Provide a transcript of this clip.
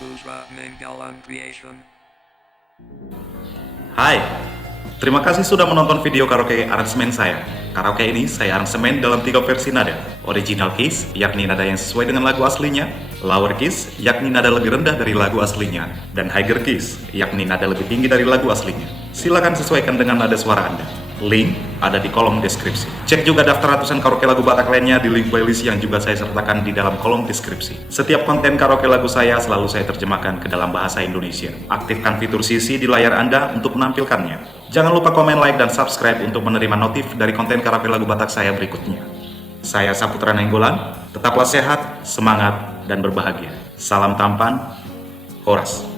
Pusra Menggalan Creation. Hai, terima kasih sudah menonton video karaoke aransemen saya. Karaoke ini saya aransemen dalam 3 versi nada. Original keys, yakni nada yang sesuai dengan lagu aslinya. Lower keys, yakni nada lebih rendah dari lagu aslinya. Dan higher keys, yakni nada lebih tinggi dari lagu aslinya. Silakan sesuaikan dengan nada suara Anda. Link ada di kolom deskripsi. Cek juga daftar ratusan karaoke lagu Batak lainnya di link playlist yang juga saya sertakan di dalam kolom deskripsi. Setiap konten karaoke lagu saya selalu saya terjemahkan ke dalam bahasa Indonesia. Aktifkan fitur CC di layar Anda untuk menampilkannya. Jangan lupa komen, like, dan subscribe untuk menerima notif dari konten karaoke lagu Batak saya berikutnya. Saya Saputra Nainggolan, tetaplah sehat, semangat, dan berbahagia. Salam tampan, Horas.